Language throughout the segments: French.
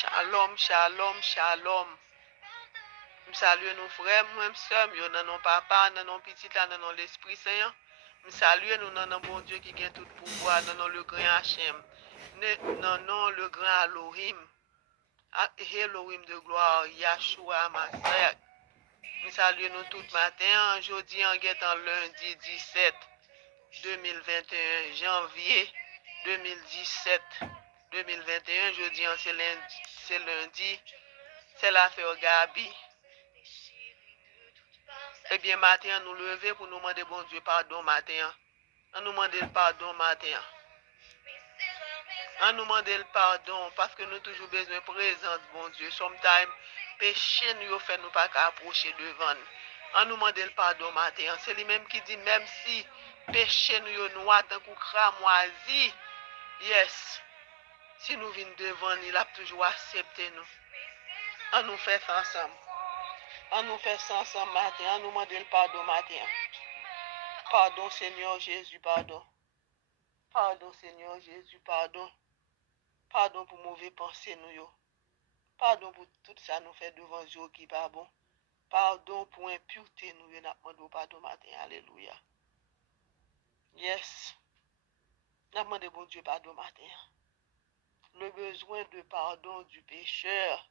Shalom, shalom, shalom. Je salue nos frères, moi, sœurs, dans nos papas, dans nos petits, dans l'Esprit Saint. Je salue nous dans nos bon Dieu qui gagne tout pouvoir, dans le grand Hachem, dans le grand Elohim, Elohim de gloire, Yahshua Mashiach. Je salue nous tout matin, aujourd'hui en guettant lundi 17 2021, janvier 2017. 2021, jeudi, c'est lundi, c'est l'affaire Gabi. Eh bien, matin, nous lever pour nous demander bon Dieu pardon matin. On nous demande le pardon matin. On nous demande le pardon parce que nous avons toujours besoin de présence, bon Dieu. Sometimes, péché nous fait nous pas approcher devant. On nous demande le pardon matin. C'est lui-même qui dit, même si péché nous noir tant qu'on cramoisi, yes. Si nous venons devant, il a toujours accepté nous. On nous fait ça ensemble. On nous fait ça ensemble matin. On nous demande le pardon matin. Pardon Seigneur Jésus, pardon. Pardon Seigneur Jésus, pardon. Pardon pour mauvais pensées nous. Pardon pour tout ça nous fait devant Dieu qui pas bon. Pardon pour impureté nous. Nous demandons pardon matin. Alléluia. Yes. Nous demandons bon Dieu pardon matin. Le besoin de pardon du pécheur.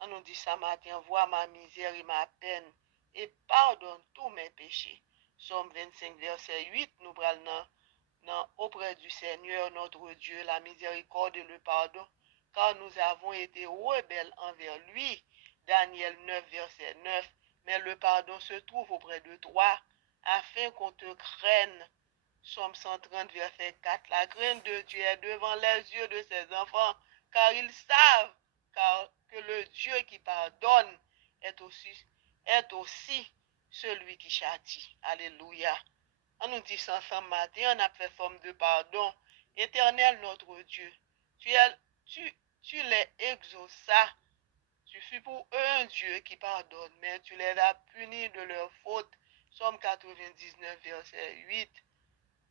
On nous dit ça matin, vois ma misère et ma peine et pardonne tous mes péchés. Somme 25, verset 8, nous prenons auprès du Seigneur notre Dieu la miséricorde et le pardon, car nous avons été rebelles envers lui. Daniel 9, verset 9, mais le pardon se trouve auprès de toi, afin qu'on te craigne. Somme 130, verset 4, la crainte de Dieu est devant les yeux de ses enfants, car ils savent que le Dieu qui pardonne est aussi celui qui châtie. Alléluia. On nous dit ça ensemble matin, on a fait forme de pardon. Éternel notre Dieu, tu les exaucas. Tu fus pour eux un Dieu qui pardonne, mais tu les as punis de leurs fautes. Somme 99, verset 8.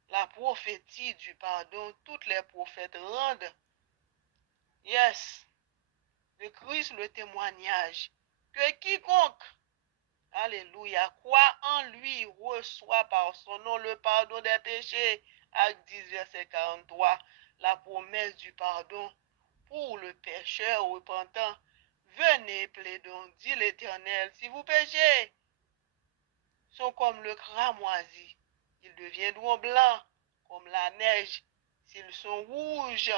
La prophétie du pardon, toutes les prophètes rendent. Yes. De Christ le témoignage que quiconque, alléluia, croit en lui reçoit par son nom le pardon des péchés. Acte 10, verset 43, la promesse du pardon pour le pécheur repentant. Venez, plaidons, dit l'Éternel, si vous péchez, sont comme le cramoisi, ils deviendront blancs comme la neige. S'ils sont rouges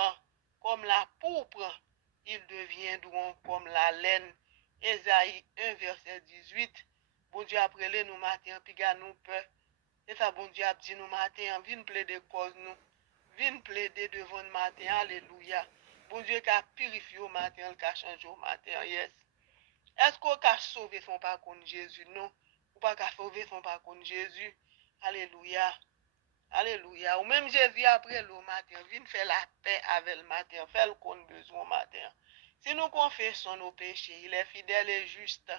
comme la pourpre, ils deviendront comme la laine. Ésaïe 1, verset 18. Bon Dieu après les nous matin, puis gars nous peur. Et ça, bon Dieu a dit nous matin, viens plaider cause nous. Viens plaider devant nous matin, alléluia. Bon Dieu qui a purifié au matin, qui a changé au matin, yes. Est-ce qu'on a sauvé son pas contre Jésus? Non. Ou pas qu'à sauver son pas contre Jésus? Alléluia. Alléluia. Ou même Jésus après le matin, vient faire la paix avec le matin, faire le qu'on besoin au matin. Si nous confessons nos péchés, il est fidèle et juste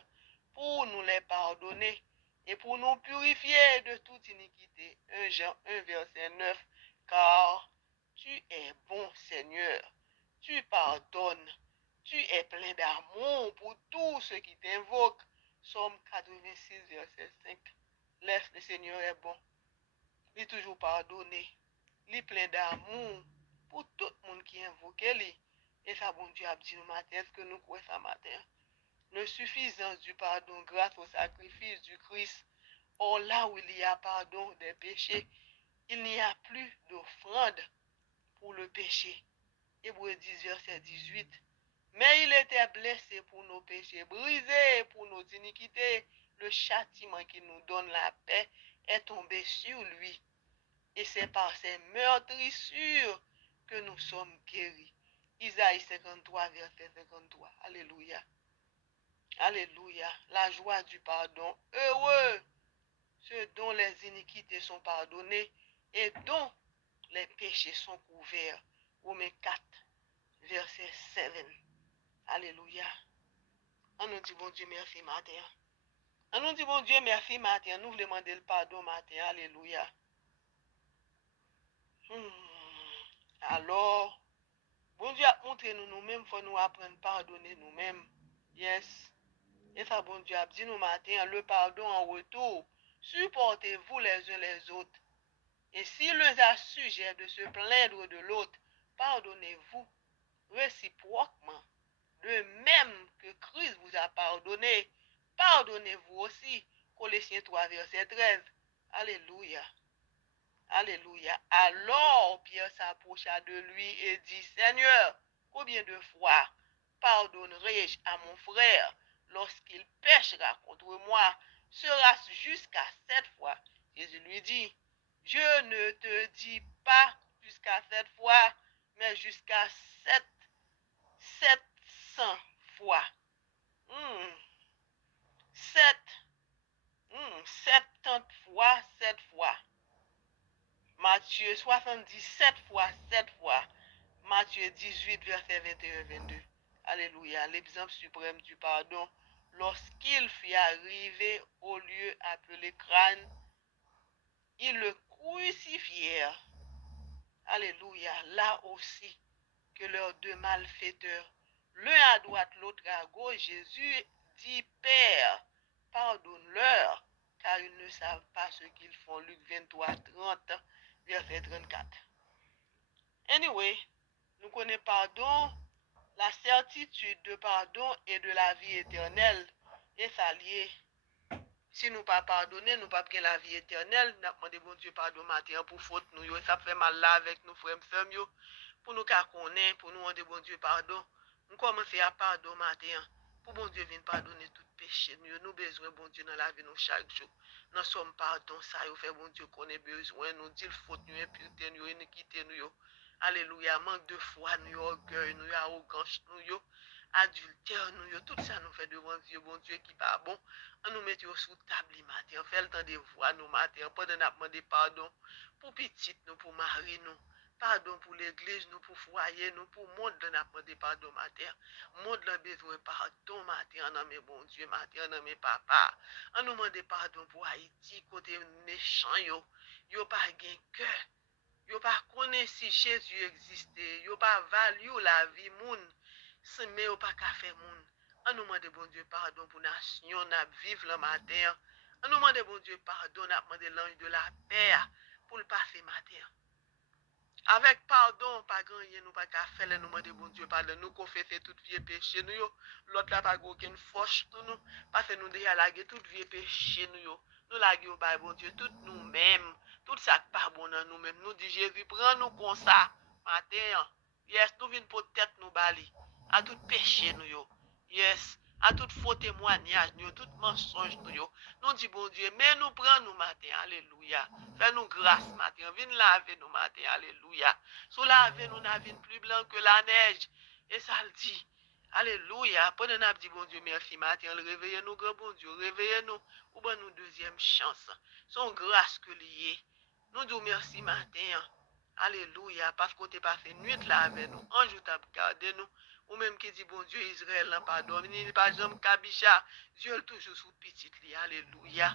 pour nous les pardonner et pour nous purifier de toute iniquité. 1 Jean 1, verset 9. Car tu es bon, Seigneur. Tu pardonnes. Tu es plein d'amour pour tous ceux qui t'invoquent. Somme 86, verset 5. Laisse le Seigneur est bon. Il est toujours pardonné. Il est plein d'amour pour tout le monde qui invoque lui. Et ça, bon Dieu a dit nous matin, est-ce que nous croyons ça matin? Le suffisance du pardon grâce au sacrifice du Christ. Or là où il y a pardon des péchés, il n'y a plus d'offrande pour le péché. Hébreux 10, verset 18. Mais il était blessé pour nos péchés, brisé pour nos iniquités. Le châtiment qui nous donne la paix est tombé sur lui. Et c'est par ses meurtrissures que nous sommes guéris. Isaïe 53, verset 53. Alléluia. Alléluia. La joie du pardon. Heureux ceux dont les iniquités sont pardonnées et dont les péchés sont couverts. Romains 4, verset 7. Alléluia. On nous dit bon Dieu merci matin. On nous dit bon Dieu merci matin. Nous voulons demander le pardon matin. Alléluia. Alors, Bon Dieu a montré nous-mêmes, faut nous apprendre à pardonner nous-mêmes. Yes. Et ça, bon Dieu a dit nous matin, le pardon en retour. Supportez-vous les uns les autres. Et si l'un a sujet de se plaindre de l'autre, pardonnez-vous réciproquement. De même que Christ vous a pardonné, pardonnez-vous aussi. Colossiens 3, verset 13. Alléluia. Alléluia. Alors Pierre s'approcha de lui et dit, Seigneur, combien de fois pardonnerai-je à mon frère lorsqu'il péchera contre moi? Sera-ce jusqu'à 7 fois? Jésus lui dit, je ne te dis pas jusqu'à 7 fois, mais jusqu'à 700 fois. 70 fois, 7 fois. Matthieu 77 fois, 7 fois. Matthieu 18, verset 21-22. Alléluia. L'exemple suprême du pardon. Lorsqu'il fut arrivé au lieu appelé crâne, ils le crucifièrent. Alléluia. Là aussi que leurs deux malfaiteurs, l'un à droite, l'autre à gauche, Jésus dit, Père, pardonne-leur, car ils ne savent pas ce qu'ils font. Luc 23, 30, verset 34. Anyway, nous connaissons pardon, la certitude de pardon et de la vie éternelle. Et ça lié. Si nous pas pardonner, nous pas prendre la vie éternelle. Nous demandons bon Dieu pardon matin pour faute nous. Ça fait mal là avec nous frères et pour nous connaître, pour nous demander bon Dieu pardon. Nous commençons à pardonner matin. Pour bon Dieu vienne pardonner tout péché. Nous avons besoin bon Dieu dans la vie nous chaque jour. Nous sommes pardon ça. Nous fait bon Dieu qu'on ait besoin. Nous dit faute nous, impureté nous, iniquité nous. Alléluia. Manque de foi nous, orgueil nous, arrogance nous, adultère nous, tout ça nous fait devant Dieu, bon Dieu qui pas bon. On nous met sous table matin, on fait le temps de voir nous matin, pendant nous demander pardon pour petite nous, pour mari nous, pardon pour l'église nous, pour foyer nous, pour monde nous demander pardon matin. Monde a besoin de pardon matin, on mes bon Dieu matin, on mes papa. On nous demande pardon pour Haïti, côté méchant yo pas gain cœur. Yo pas connaît si Jésus existait, yo pas value la vie moun, si mais yo pas ka faire moun. On nous demande bon Dieu pardon pour nation n'a vivre le matin. On nous demande bon Dieu pardon, n'a demandé l'ange de la paix pour le passer matin. Avec pardon, pas grand rien nous pas ka faire, nous demander bon Dieu pardon, nous confesser tout vieux péché nous yo. L'autre là pas aucune force pour nous, parce que nous déjà laguer tout vieux péché nous yo. Nous laguer au bon Dieu tout nous-mêmes. Tout ça qui pas bon dans nous-mêmes. Nous dit Jésus, prends nous comme ça, matin. Yes, nous venons pour tête nous bali. À tout péché nous yo. Yes, à tout faux témoignage nous, tout mensonge nous yo. Nous dit bon Dieu, mais nous prends nous matin. Alléluia. Fais-nous grâce matin. Viens laver nous matin. Alléluia. Sous laver nous, nous plus blanc que la neige. Et ça le dit. Alléluia. Pendant nous dit bon Dieu, merci matin. Réveillez-nous, grand bon Dieu. Réveillez-nous. Ou ben nous deuxième chance. Son grâce que lié. Nous disons merci matin. Alléluia. Parce que tu pas fait nuit là avec nous. Ange t'a gardé nous. Ou même qui dit bon Dieu Israël n'a pas dormi. Ni pas jamais kabicha. Dieu toujours sous petite li. Alléluia.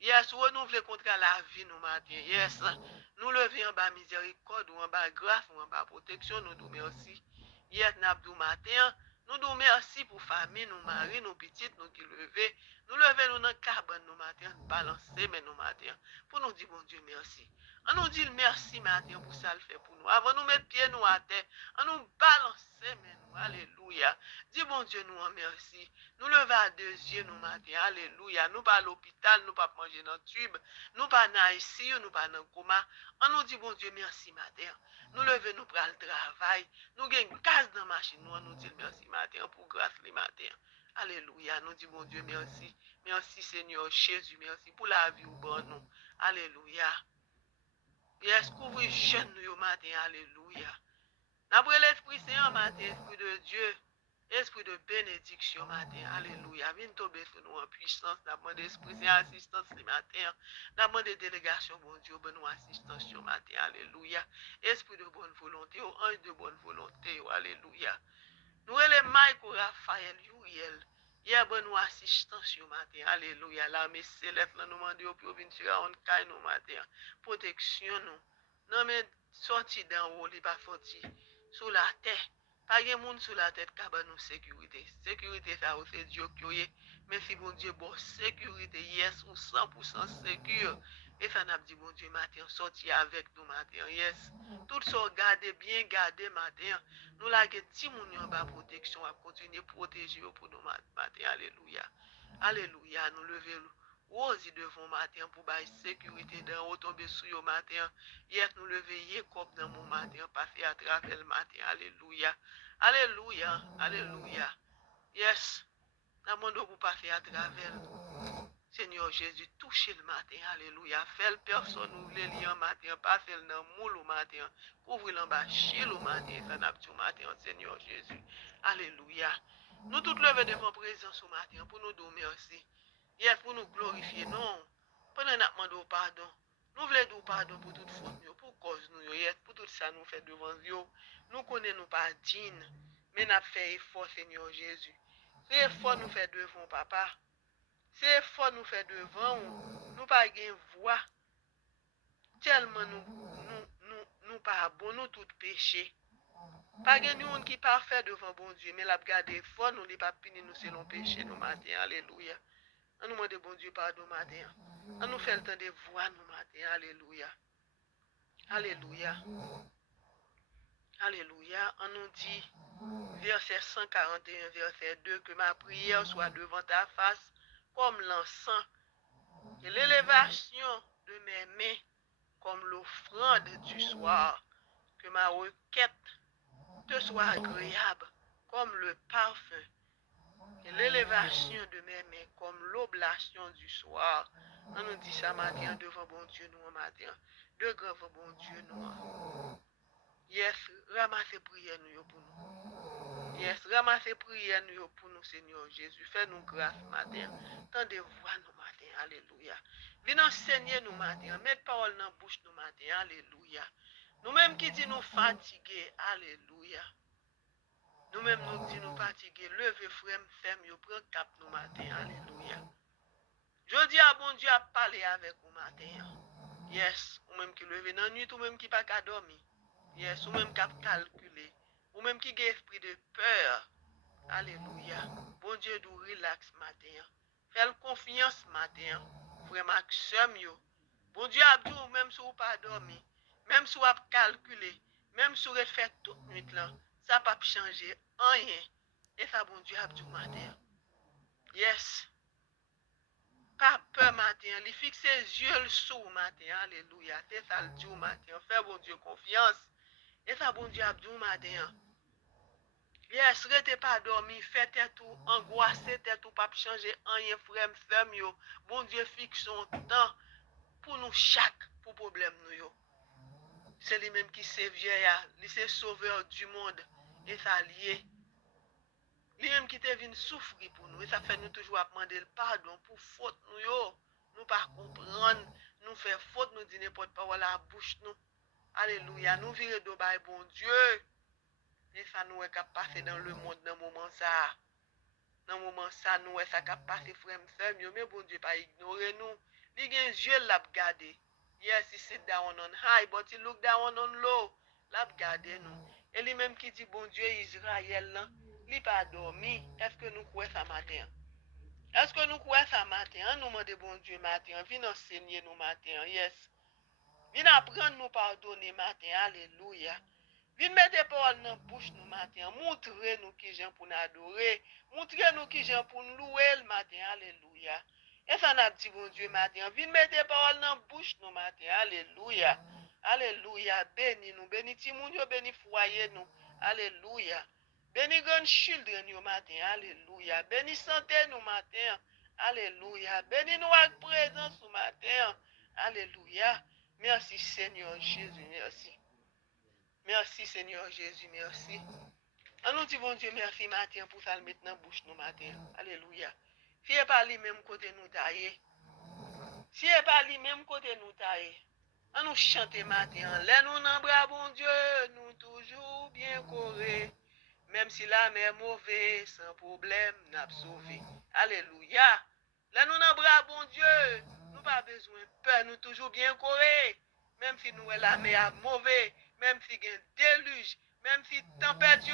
Yes, renouveler contre la vie nous matin. Yes. Nous lever en bas miséricorde ou en bas grâce ou en bas protection. Nous disons merci. Yes, nous matin. Nous disons merci pour famille, nous mari, nous petites, nous qui lever. Nous lever nous dans carbone nous matin, balancer mais nous matin. Pour nous dire bon Dieu merci. On nous dit merci matin pour ça le fait pour nous. Avant nous mettre pied nous à terre, on nous balancer mais nous. Alléluia. Dis bon Dieu nous en merci. Nous lever à 2 yeux nous matin. Alléluia. Nous pas à l'hôpital, nous pas manger dans le tube, nous pas dans ici, nous pas dans coma. On nous dit bon Dieu merci matin. Nous lever nous pour le travail. Nous gagnons gaz dans la machine. Nous nous dit merci matin pour grâce les matin. Alléluia. Nous dit bon Dieu merci. Merci Seigneur Jésus. Merci pour la vie ou bon nous. Alléluia. Yes, couvrir jeune nous matin. Alléluia. N'après l'Esprit Saint matin, Esprit de Dieu. Esprit de bénédiction matin. Alléluia. Viens tomber sur nous en puissance. N'a demandé Esprit Saint assistance ce matin. N'a demandé délégation, bon Dieu, bonne assistance ce matin. Alléluia. Esprit de bonne volonté, ange de bonne volonté. Alléluia. Nous les Mike Raphaël Uriel. Il y a bonne assistance ce matin. Alléluia. L'armée céleste, nous demandons pour venir sur un caille nous matin. Protection nous. Non mais sorti d'en haut, il pas sorti. Sous la terre. Pas de monde sous la tête qui a nous sécurité. Sécurité, ça c'est Dieu qui est. Mais si bon Dieu, bon, sécurité, yes, ou 100% sécure. Et ça n'a dit, bon Dieu, matin, sorti avec nous matin, yes. Tout ça, gardez bien, gardez matin. Nous la petit moun yon ba protection, à continuer protéger pour nous matin. Alléluia. Alléluia. Nous levons aussi devant matin pour bailler sécurité dans haut tomber sur le matin. Yes, nous lever comme dans mon matin, passer à travers le matin. Alléluia. Alléluia. Alléluia. Yes. Nous demandons pour passer à travers. Seigneur Jésus, touchez le matin, alléluia. Fais personne ouvrir le lien matin, passer dans le moule au matin, couvrir l'en bas, chier le matin, ça n'a pas matin, Seigneur Jésus. Alléluia. Nous tous lever devant présence au matin pour nous donner merci. Yes, pour nous glorifier, non. Pendant nous demandons pardon. Nous voulons dire pardon pour toute faute, pour cause nous, yes, pour tout ça nous fait devant Dieu. Nous connaissons pas dignes, mais nous avons fait effort, Seigneur Jésus. C'est effort nous fait devant papa. C'est fort nous faire devant nous pas gain voix tellement nous pas bon nous tout péché pas gain monde qui parfait devant bon Dieu mais l'a garder fort nous les pas punir nous selon péché nous matin alléluia on nous demande bon Dieu pardon matin on nous fait le temps de voix nous matin alléluia alléluia alléluia on nous dit verset 141 verset 2 que ma prière soit devant ta face comme l'encens et l'élévation de mes mains comme l'offrande du soir, que ma requête te soit agréable comme le parfum, et l'élévation de mes mains comme l'oblation du soir. On nous dit ça matin devant bon Dieu nous matin, devant bon Dieu nous. Yes, ramassez prière nous pour nous. Yes, ramassez prière nous pour nous, Seigneur Jésus. Fais-nous grâce matin. Tendez voix nous matin. Alléluia. Venez enseigner nous matin. Mettez parole dans la bouche nous matin. Alléluia. Nous-mêmes qui disons nous fatigués. Alléluia. Nous-mêmes nous disons nous fatigués. Levez frère, ferme, prends cap nous matin. Alléluia. Je dis à bon Dieu à parler avec vous matin. Yes, ou même qui levez dans la nuit, ou même qui pas qu'à dormir. Yes, ou même qui a calculé. Ou même qui a esprit de peur. Alléluia. Bon Dieu nous relax matin. Fais confiance matin. Frère Maxime yo. Bon Dieu a dit même si vous pas dormi, même si vous avez calculé, même si vous avez fait toute nuit là, ça pas changer rien. Et ça bon Dieu a dit matin. Yes. Pas peur matin, il fixe ses yeux sur matin. Alléluia. C'est ça le dit matin. Fais bon Dieu confiance. Et ça bon Dieu a dit matin. Yes, rete pas dormi, faites tout, angoissé, tout, pas changer rien, frère, ferme yo. Bon Dieu fixe son temps pour nous chaque pour problème nous yo. C'est lui-même qui c'est vieillard, lui c'est sauveur du monde et ça lié. Lui-même qui te vient souffrir pour nous et ça fait nous toujours demander le pardon pour faute nous yo. Nous pas comprendre, nous faire faute, nous dire n'importe parole à la bouche nous. Alléluia, nous virer de bail bon Dieu. Et ça nous est passer dans le monde dans le moment ça. Dans le moment ça, nous est ça qui passer frère me mais bon Dieu pas ignorer nous. Il a un yeux l'a regarder. Yes, he sit down on high, but he look down on low. L'a regarder nous. Et lui même qui dit bon Dieu Israël là, il pas dormi. Est-ce que nous croyons ça matin? Est-ce que nous croyons ça matin? Nous demandons bon Dieu matin, viens enseigner nous matin. Yes. Viens apprendre nous pardonner matin. Alléluia. Vin mettez parole dans bouche nous matin, montrez nous qui gens pour nous adorer, montrez nous qui gens pour nous louer le matin, alléluia. Et ça n'a dit bon Dieu matin, vin mettez parole dans bouche nous matin, alléluia. Alléluia, béni nous, béni Timoun yo, béni foyer nous, alléluia. Béni grandchildren nous matin, alléluia. Béni santé nous matin, alléluia. Béni nous avec présence nous matin, alléluia. Merci Seigneur Jésus, merci. Merci Seigneur Jésus, merci. On nous dit bon Dieu, merci matin pour ça le mettre dans la bouche nous matin. Alléluia. Si ce n'est pas lui même côté nous tailler. Si ce n'est pas lui même côté nous tailler. On nous chante matin. Là nous n'en bras bon Dieu, nous toujours bien coré. Même si la mer mauvaise, sans problème, n'a sauvé. Alléluia. Là nous n'en bras bon Dieu, nous pas besoin de peur, nous toujours bien coré. Même si nous la mer mauvaise. Même si il y a un déluge, même si tempête,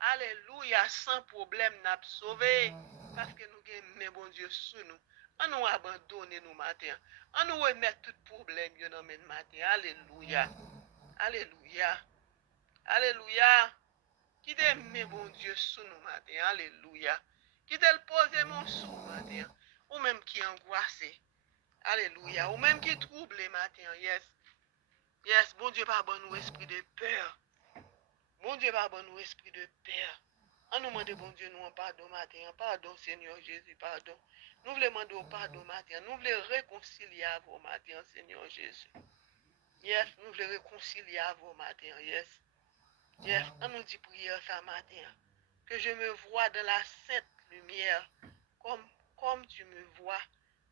Alléluia, sans problème, n'a sauvé. Parce que nous avons bon Dieu sous nous. On nous abandonne nous matin. On nous remet tout problème dans le matin. Alléluia. Alléluia. Alléluia. Qui te bon Dieu sous nous matin. Alléluia. Qui te le pose mon sous matin. Ou même qui angoissé. Alléluia. Ou même qui trouble matin. Yes. Yes. Bon Dieu, pas bon nous esprit de peur. Bon Dieu, pas bon nous esprit de peur. On nous demande, bon Dieu, nous en pardon matin. Pardon, Seigneur Jésus, pardon. Nous voulons demander pardon matin. Nous voulons réconcilier à vous matin, Seigneur Jésus. Yes, nous voulons réconcilier à vous matin. Yes. Yes, on nous dit prière ça matin. Que je me vois dans la sainte lumière comme tu me vois.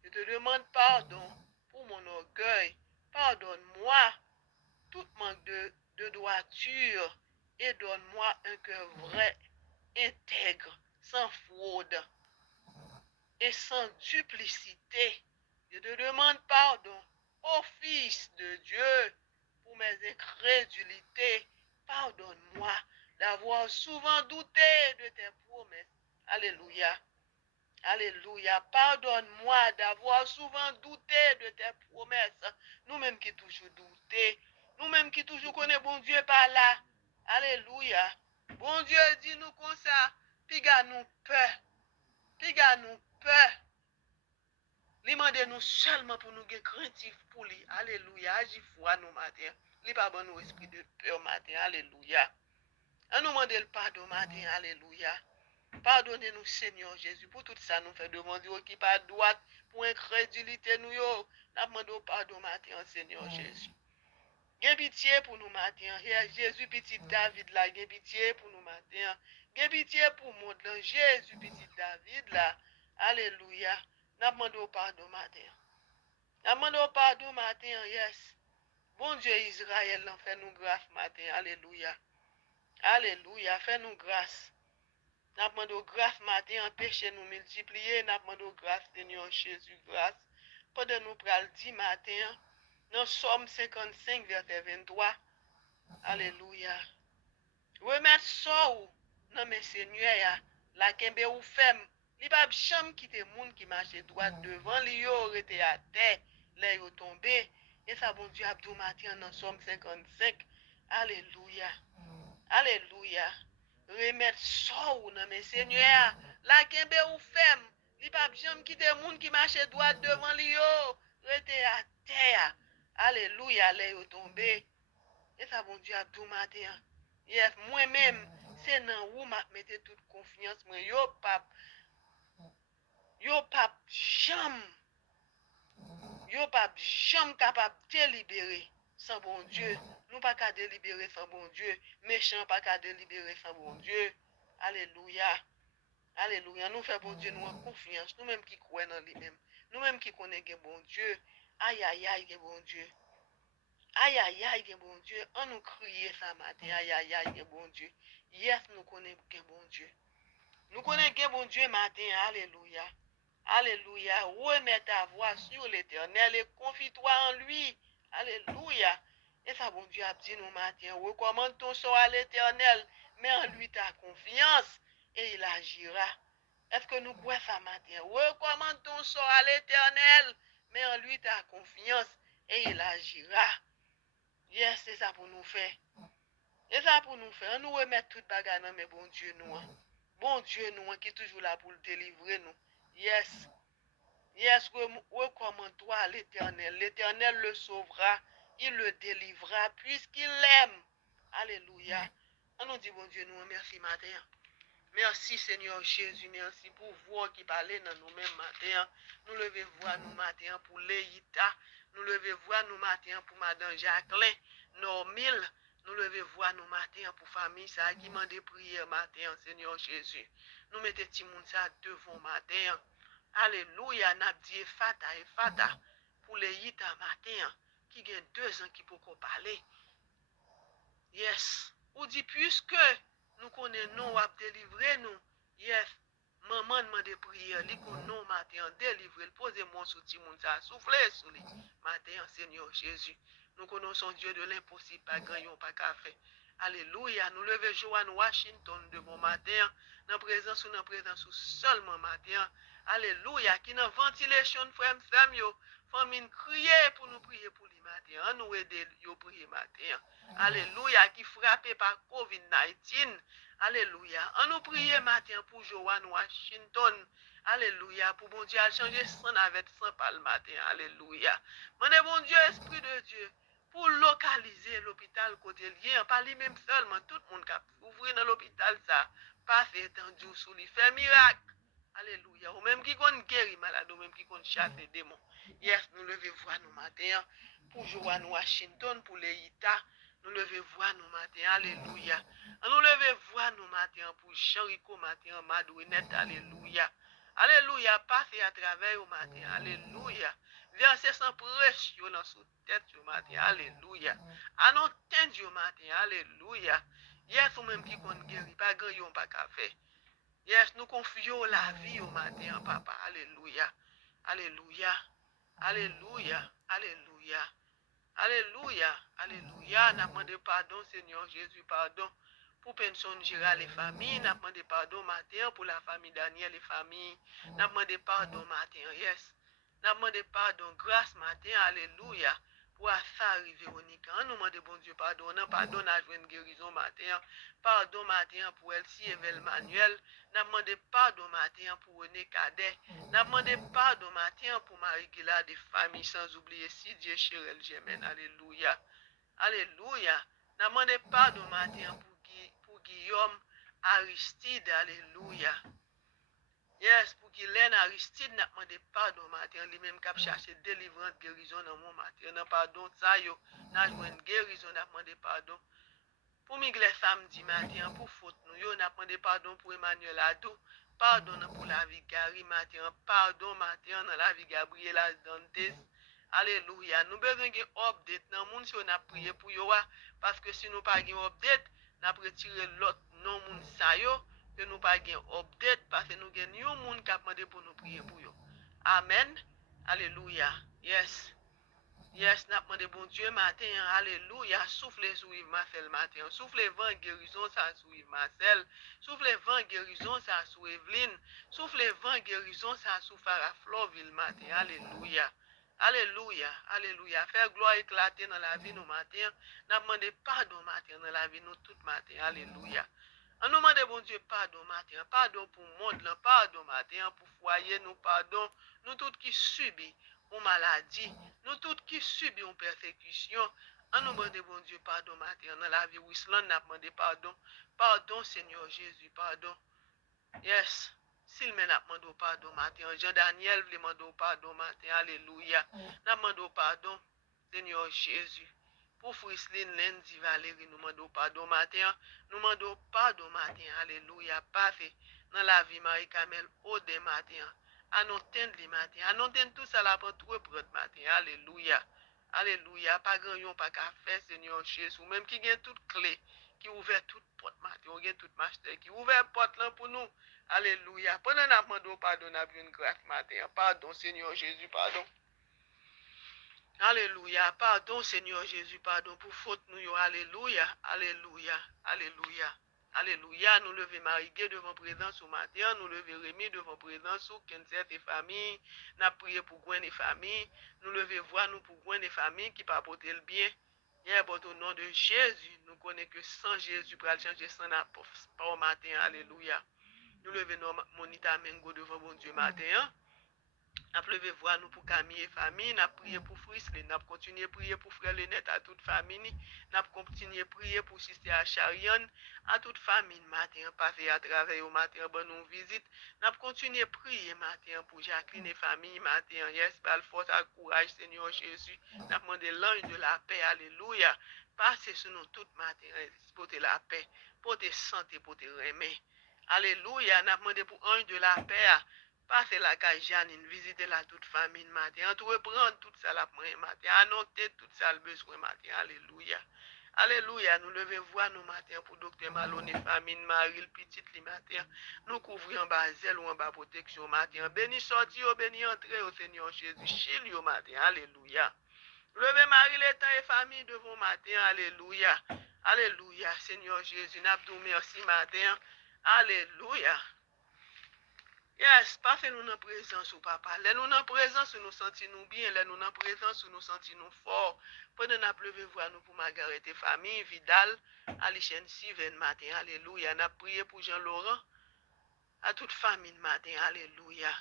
Je te demande pardon pour mon orgueil. Pardonne-moi tout manque de droiture et donne-moi un cœur vrai, intègre, sans fraude et sans duplicité. Je te demande pardon, ô Fils de Dieu, pour mes incrédulités. Pardonne-moi d'avoir souvent douté de tes promesses. Alléluia. Alléluia. Pardonne-moi d'avoir souvent douté de tes promesses. Nous-mêmes qui toujours douté. Nous-mêmes qui toujours connaissons bon Dieu par là. Alléluia. Bon Dieu dit nous comme ça. Puis nous peur. Puis nous peur. Li mande nous seulement pour nous craintif pour lui. Alléluia. Agis foi nous matin. Li pas bon nous esprit de peur matin. Alléluia. On nous demande le pardon matin. Alléluia. Pardonnez-nous, Seigneur Jésus, pour tout ça nous fait demander qui pas droite, pour incrédulité nous yo. Nous demandons pardon matin, Seigneur Jésus. Gen pitié pour nous matin. Jésus petit David là, gen pitié pour nous matin. Gen pitié pour monde là, Jésus petit David là. Alléluia. Nous demandons pardon matin. Nous demandons pardon matin, yes. Bon Dieu Israël, fait nous grâce matin. Alléluia. Alléluia, fais nous grâce. Nous demandons grâce matin, empêchez nous multiplier. Nous demandons grâce, Seigneur Jésus, grâce. Pendant nous pral dit matin, dans Somme 55, verset 23. Alléluia. Remettre ça ou, non mais Seigneur, la kembe ou femme, li pa cham qui te moun qui marche droit devant, li yo rete à terre, les yo tombé. Et ça, bon Dieu, abdou matin dans Somme 55. Alléluia. Alléluia. Remettre ça ou non mais Seigneur, la kembe ou femme, li pa cham qui te moun qui marche droit devant, li yo rete à terre. Alléluia, les yo tombé. Et ça, bon Dieu, abdou matin. Yes, moi-même, c'est dans où m'a mette toute confiance. Moi, yo pas jam capable de délibérer sans bon Dieu. Nous pas qu'à délibérer sans bon Dieu. Méchant pas qu'à délibérer sans bon Dieu. Alléluia. Alléluia. Nous faisons bon Dieu, nous en confiance. Nous-mêmes qui croyons dans lui-même. Nous-mêmes qui connaissons bon Dieu. Aïe, aïe, aïe, bon Dieu. Aïe, aïe, aïe, bon Dieu. On nous crie ça matin. Aïe, aïe, aïe, bon Dieu. Yes, nous connaissons bon Dieu. Nous connaissons bon Dieu matin. Alléluia. Alléluia. Remets ta voix sur l'Éternel et confie-toi en lui. Alléluia. Et ça, bon Dieu a dit nous matin. Recommande ton sort à l'Éternel. Mets en lui ta confiance et il agira. Est-ce que nous croyons ça matin? Recommande ton sort à l'Éternel. Mets en lui ta confiance et il agira. Yes, c'est ça pour nous faire. C'est ça pour nous faire. Nous remettre toute bagarre dans mais bon Dieu nous. Bon Dieu nous qui est toujours là pour délivrer nous. Yes. Yes, recommande-toi à l'Éternel. L'Éternel le sauvera. Il le délivrera puisqu'il l'aime. Alléluia. On nous dit bon Dieu nous merci matin. Merci Seigneur Jésus. Merci pour vous qui parlez dans nous-mêmes matin. Nous levez voir nous matin pour Léita. Nous levez voir nous matin pour Madame Jacqueline. Normil. Nous levez voir nous matin pour famille ça qui m'a des prières matin, Seigneur Jésus. Nous mettons Timoun ça devant matin. Alléluia, n'a dit fata pour les yita matin qui gagne 2 ans qui peut parler. Yes. Ou dit puisque nous connaissons à délivrer nous. Yes. Maman demande prière, li connaît matin délivrer, posez mon sous Timoun ça, soufflez sur lui. Matin Seigneur Jésus. Nous connaissons Dieu de l'impossible, pas gagnons, pas qu'à faire. Alléluia. Nous levons Joanne Washington de bon matin. Dans présence ou seulement matin. Alléluia. Qui dans ventilation frère yo. Famine crier pour nous prier pour lui matin. Nous aider yo prier matin. Alléluia. Qui frappé par COVID-19. Alléluia. On nous prier matin pour Joanne Washington. Alléluia. Pour bon Dieu à changer son avec son par le matin. Alléluia. Mon bon Dieu, Esprit de Dieu, pour localiser l'hôpital côté lié, pas lui-même seulement, tout le monde qui a ouvert dans l'hôpital, ça, pas fait étendu sous lui, fait miracle. Alléluia. Ou même qui qu'on guérit malade, ou même qui qu'on chasse les démons. Yes, nous levons voir nous matin pour Joanne Washington, pour les Ita. Nous levons voir nous matin. Alléluia. Nous levons voir nous matin pour Jean-Rico matin, Madouinette. Alléluia. Alléluia. Passez à travers au matin. Alléluia. Verset sans pression dans sous tête au matin. Alléluia. Annonce au matin. Alléluia. Yes, ou même qui qu'on guérit, pas grand yon pas qu'à faire. Yes, nous confions la vie au matin, papa. Alléluia. Alléluia. Alléluia. Alléluia. Alléluia. Alléluia. N'a demandé pardon, Seigneur Jésus, pardon. Pour personne gérer les familles, n'a demandé pardon matin pour la famille Daniel et famille. N'a demandé pardon matin, yes. N'a demandé pardon grâce matin, alléluia. Pour ça arriver au Nika. Nous demandons bon Dieu pardon. Non, pardon à jouer une guérison matin. Pardon matin pour Elsie et Manuel. N'a demandé pardon matin pour René Cadet. N'a demandé pardon matin pour Marie-Gila des familles, sans oublier Dieu Chérel Gémen. Alléluia. Alléluia. N'a demandé pardon matin pour Guillaume Aristide. Alléluia. Yes, pour Guylaine Aristide n'a demandé pardon matin, lui-même qui a cherché délivrance, guérison dans mon matin. N'a pardon, ça yo, n'a joué une guérison, n'a demandé pardon. Pour Miguel samedi matin, pour faute nous, yo n'a demandé pardon pour Emmanuel Adou, pardon pour la vie Gary matin, pardon matin dans la vie Gabriela Dantes. Alléluia. Nous besoin de update dans monde si on a prié pour yo, parce que si nous pas de update, n'a retiré l'autre non moun sa yo. Que nous pas gain update parce que nous gain yon moun qui a demandé pour nous prier pour yo. Amen. Alléluia. Yes. Yes, n'a demandé bon Dieu matin. Alléluia. Soufflez sur Yves Marcel matin. Soufflez vent guérison ça sur Yves Marcel. Soufflez vent guérison ça sur Evelyne. Soufflez vent guérison ça sur Farah Floville matin. Alléluia. Alléluia, alléluia. Faire gloire éclater dans la vie nous matin. N'a demandé pardon matin dans la vie nous tout matin. Alléluia. On nous demande bon Dieu pardon matin, pardon pour le monde, pardon matin pour foyer, nous pardon, nous tous qui subissons une maladie, nous tous qui subissons une persécution. On nous demande bon Dieu pardon matin, dans la vie Wisland, nous demandé pardon, pardon Seigneur Jésus, pardon. Yes, s'il me n'a demandé pardon matin, Jean-Daniel veut demander pardon matin, alléluia. Nous demandons pardon, Seigneur Jésus. Pour Frislin, Lundi, Valérie, nous demandons pardon matin. Nous demandons pardon matin. Alléluia. Parfait. Dans la vie, Marie-Camel, au des matin. Annonten les matins. Annonten tout ça là pour tout reprendre matin. Alléluia. Alléluia. Pas grand yon, pas qu'à faire, Seigneur Jésus. Ou même qui gagne toute clé, qui ouvert toute porte matin. Ou gagne toute master, qui ouvert porte là pour nous. Alléluia. Pendant nous demandons pardon, nous avons une grâce matin. Pardon, Seigneur Jésus, pardon. Alléluia. Pardon, Seigneur Jésus, pardon pour faute nous. Alléluia. Alléluia. Alléluia. Alléluia. Nous levons Marie-Gué devant présence au matin. Nous levons Rémi devant présence au Kenset et famille. Nous prions pour Gwen et famille. Nous levons voix nous pour Gwen et famille qui pas porter le bien. Au nom de Jésus, nous connaissons que sans Jésus, pour changer sans pas au matin. Alléluia. Nous levons Monita Mengo devant bon Dieu matin. N'a levé voir nous pour Camille et famille, n'a prié pour Frisley, n'a continué à prier pour frère Lenette à toute famille, n'a continué à prier pour sister Acharian à toute famille matin, passé à travers au matin bon nous visite, n'a continué à prier matin pour Jacqueline et famille matin, yes, par force à courage Seigneur Jésus, n'a demandé l'ange de la paix, alléluia, passez sur nous tout matin, porter la paix, porter santé, porter remède. Alléluia, n'a demandé pour ange de la paix. Passez la caille Janine, visitez la toute famille matin, entreprendre tout ça la matin, annoter tout ça le besoin matin, alléluia. Alléluia, nous levons voix nous matin pour docteur Malone et famille Marie, le petit li matin, nous couvrons en bas zèle ou en bas protection matin, béni sortir, béni entrer au Seigneur Jésus, chil matin, alléluia. Levez Marie l'état et famille devant matin, alléluia. Alléluia, Seigneur Jésus, nous merci matin. Alléluia. Yes, pas fait nous en présence ou papa. Là nous en présence nous sentons nous bien, là nous en présence nous sentons nous fort. Pendant n'a pleuvé voir nous pour Margaret et famille, Vidal, Alichen Steven matin. Alléluia. N'a prié pour Jean-Laurent, à toute famille matin. Alléluia.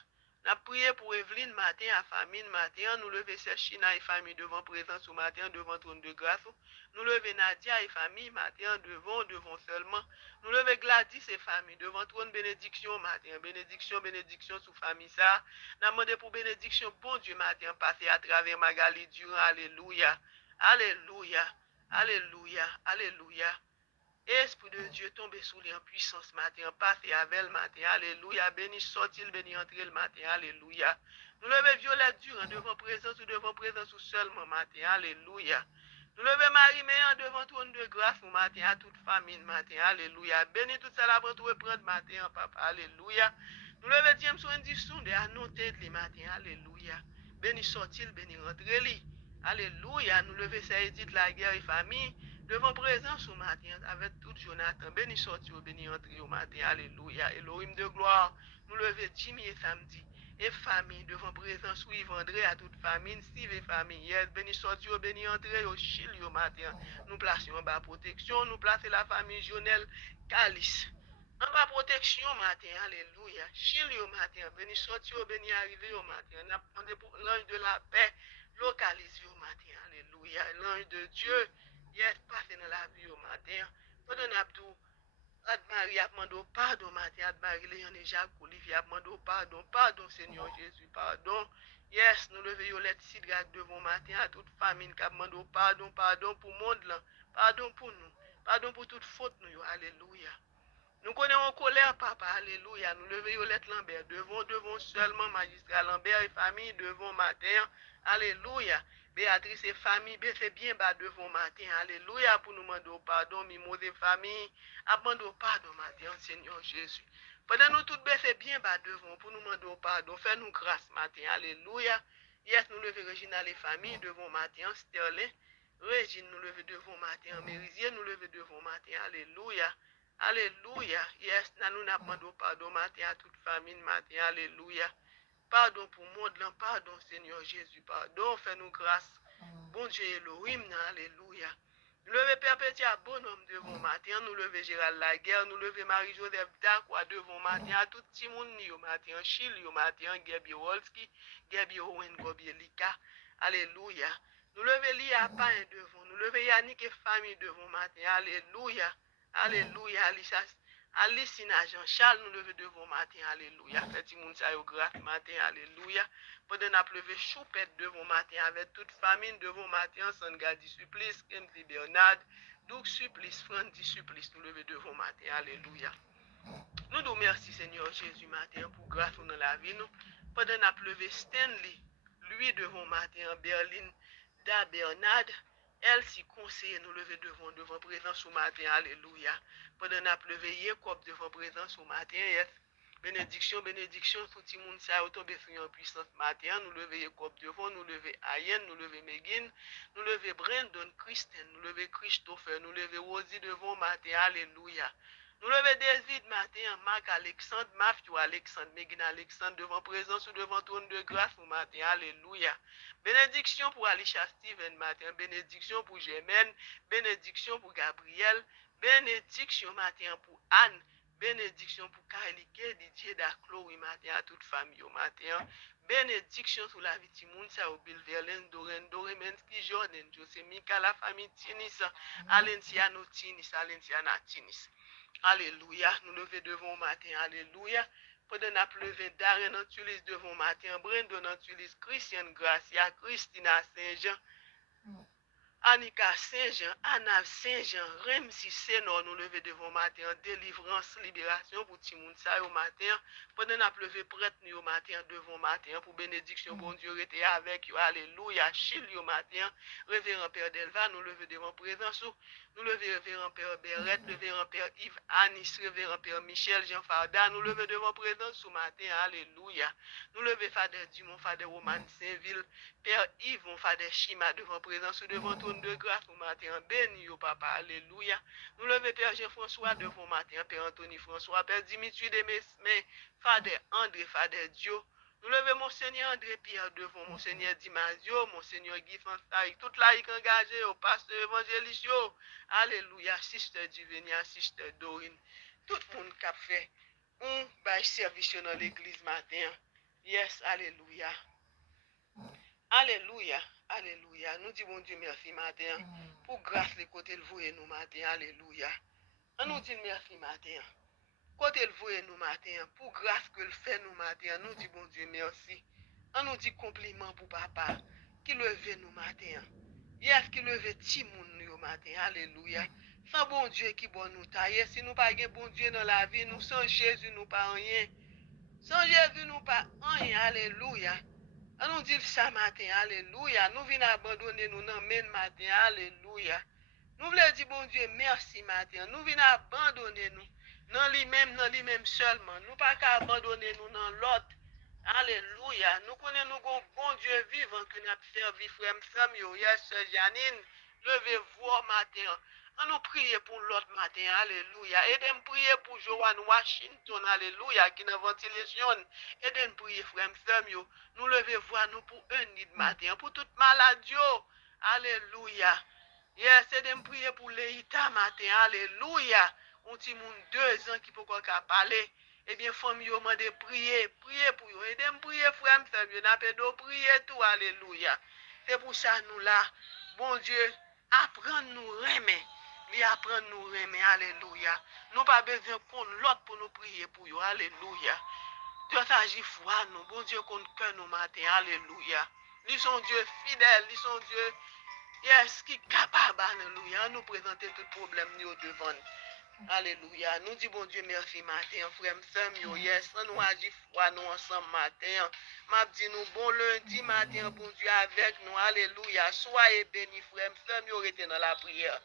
N'a prié pour Evelyne matin, à famille matin. Nous lever China et famille devant présence au matin, devant trône de grâce. Nous lever Nadia et famille matin, devant seulement. Nous lever Gladys et famille devant trône bénédiction matin. Bénédiction sous famille ça. N'a demandé pour bénédiction, bon Dieu matin, passer à travers Magali durant. Alléluia. Alléluia. Alléluia. Alléluia. Esprit de Dieu tombe sous lui en puissance matin, passe avec le matin, alléluia, béni sortir, béni entrer le matin, alléluia. Nous levons Violette durant devant présence ou seulement matin, alléluia. Nous levons Marie Méan devant trône de grâce au matin, à toute famille matin, alléluia. Béni tout ça là pour tout reprendre matin, papa, alléluia. Nous levons James Wendy Sunde à noter le matin, alléluia. Béni sortir, béni rentrer lui, alléluia. Nous levons Saïdite la guerre et famille. Devant présence au matin, avec tout Jonathan, béni sorti au béni entrer au matin, alléluia. Elohim de gloire, nous lever Jimmy et samedi. Et famille, devant présence, oui, André à toute famille, Steve et famille, yes, béni sorti au béni entrer au chili au matin. Nous placions en bas protection, nous plaçons la famille Jonel Calice. En bas protection au matin, alléluia. Chili au matin, béni sorti au béni arrivé au matin. On a demandé pour l'ange de la paix, localisé au matin, alléluia. L'ange de Dieu. Yes, passez dans la vie au matin. Pendant Abdou, Admarie a demandé pardon matin. Admarie Léon et Jacques Olivier a demandé pardon, Seigneur Jésus, pardon. Yes, nous levons Yolette Sidrak devant matin à toute famille qui a demandé pardon pour le monde là. Pardon pour nous. Pardon pour toute faute nous. Alléluia. Nous connaissons colère, papa, alléluia. Nous levons Yolette Lambert devant seulement magistrat Lambert et famille devant matin. Alléluia. Béatrice et famille, c'est bien bas devant matin. Alléluia pour nous demander pardon, Mimose et famille. Abandon pardon matin, Seigneur Jésus. Pendant nous toutes c'est bien bas devant pour nous demander pardon. Fais-nous grâce matin. Alléluia. Yes, nous levons Regina les familles devant matin. Sterling. Régine, nous levons devant matin. Mérisier, nous levons devant matin. Alléluia. Alléluia. Yes, nous demandons pardon matin à toute famille matin. Alléluia. Pardon pour le monde, pardon Seigneur Jésus, pardon, fais-nous grâce. Bon Dieu Elohim, alléluia. Nous levons Perpétua bonhomme devant matin, nous levons Gérald Laguerre, nous levons Marie-Joseph Dacroix devant matin, à tout le monde au matin, Chili au matin, Gabi Wolski, Gabi Owen Gobielika, alléluia. Nous levons Lia Pain devant, nous levons Yannick et famille devant matin, alléluia, alléluia, Alice Jean-Charles, nous levons devant matin, alléluia. Faites moun sa yo grâce matin, alléluia. Pendant n'a levé choupette devant matin avec toute famille devant matin, Sangadi Supplice, Kenzi Bernard, Doug Supplice, Frandy Supplice, nous levons devant matin, alléluia. Nous nous merci Seigneur Jésus matin pour grâce dans la vie nous. Pendant n'a levé Stanley, lui devant matin, Berlin, Da Bernard, elle s'y conseille nous lever devant présence au matin, alléluia. Pendant n'a levé Jacob devant présence au matin, yes. Bénédiction sur tout le monde, ça a tombé sur une puissance matin. Nous lever Jacob devant, nous lever Ayen, nous lever Megan, nous lever Brandon, Christian, nous lever Christopher, nous lever Rosie devant matin, alléluia. Nous lever David matin, Marc Alexandre, Matthew Alexandre, Megan Alexandre devant présence ou devant trône de grâce au matin, alléluia. Bénédiction pour Alicia Steven matin, bénédiction pour Germaine, bénédiction pour Gabriel, bénédiction matin pour Anne, bénédiction pour Kailike, Didier Daclo, oui matin à toute famille au matin, bénédiction sur la vie de Timoun, ça au Bill Verlaine, Doreen, Doremenski, Jordan, José Mika, la famille Tinis, Alenciano Tinis, Alenciana Tinis. Alléluia, nous levons devant au matin, alléluia. Pendant n'a levé Darren Antulis devant matin, Brandon Antulis, Christian Gracia, Christina Saint-Jean, Annika Saint-Jean, Anna Saint-Jean, Remsi Sénor, nous lever devant matin, délivrance, libération pour Timoun ça au matin. Pendant n'a levé prêtre au matin, devant matin, pour bénédiction, bon Dieu, était avec vous, alléluia, Chili au matin, révérend Père Delva, nous lever devant présence, nous lever révérend Père Berrette, révérend Père Yves Anis, révérend Père Michel Jean Farda, nous lever devant présence au matin, alléluia. Nous lever Fader Dumont, Fader Roman Saint-Ville, Père Yves, mon Fader Chima, devant présence, devant tout trône de grâce pour matin. Béni, au papa. Alléluia. Nous levons Père Jean-François devant matin, Père Anthony François, Père Dimitri Desmesmes, Fader André, Fader Dio. Nous levons Monseigneur André Pierre devant Monseigneur Dimazio, Monseigneur Guy Fansaï, toute laïque engagée au pasteur évangéliste. Alléluia, Sister Divenia, Sister Dorine. Tout le monde qui a fait un service dans l'église matin. Yes, alléluia. Alléluia, alléluia. Nous disons bon Dieu merci matin pour grâce les côtés le voyer nous matin. Alléluia. On nous dit merci matin. Côté le voyer nous matin pour grâce que le fait nous matin. Nous disons bon Dieu merci. On nous dit compliment pour papa qui levait nous matin. Yes, qui levait Timoun nous matin. Alléluia. Sans bon Dieu qui bon nous taille. Si nous pas bon Dieu dans la vie, nous sans Jésus nous pas rien. Sans Jésus nous pas rien. Alléluia. On nous dit ça matin, alléluia. Nous venons abandonner nous dans le matin, alléluia. Nous voulons dire, bon Dieu, merci matin. Nous venons abandonner nous dans lui-même seulement. Nous pas qu'à abandonner nous dans l'autre. Alléluia. Nous connaissons nous bon Dieu vivant que nous avons servi frère Samuel, yes, Janine. Levez-vous au matin. On nous prie pour l'autre matin, alléluia. Aidez-nous prier pour Joanne Washington, alléluia, qui est dans ventilation. Aidez-nous prier, frère Samuel. Nous levez-vous à nous pour un nid de matin, pour toute maladie, alléluia. Yes, aidez-nous prier pour Leïta matin, alléluia. On petit monde 2 ans qui peut pas parler. Eh bien, famille, on m'a prier pour eux. Aidez-nous prier, frère Samuel. N'a pas de prier tout, alléluia. C'est pour ça nous là, bon Dieu, apprends-nous aimer. Lui apprends-nous aimer, alléluia. Nous pas besoin qu'on l'autre pour nous prier pour eux, alléluia. Dieu s'agit foi nous, bon Dieu qu'on cœur nous matin, alléluia. Lui son Dieu fidèle, lui son Dieu, yes, qui est capable, alléluia, nous présenter tout problème nous devant. Alléluia. Nous disons bon Dieu merci matin, frère Samuel, yes, nous agit foi nous ensemble matin. M'a dit nous bon lundi matin, bon Dieu avec nous, alléluia. Soyez bénis, frère Samuel, était dans la prière.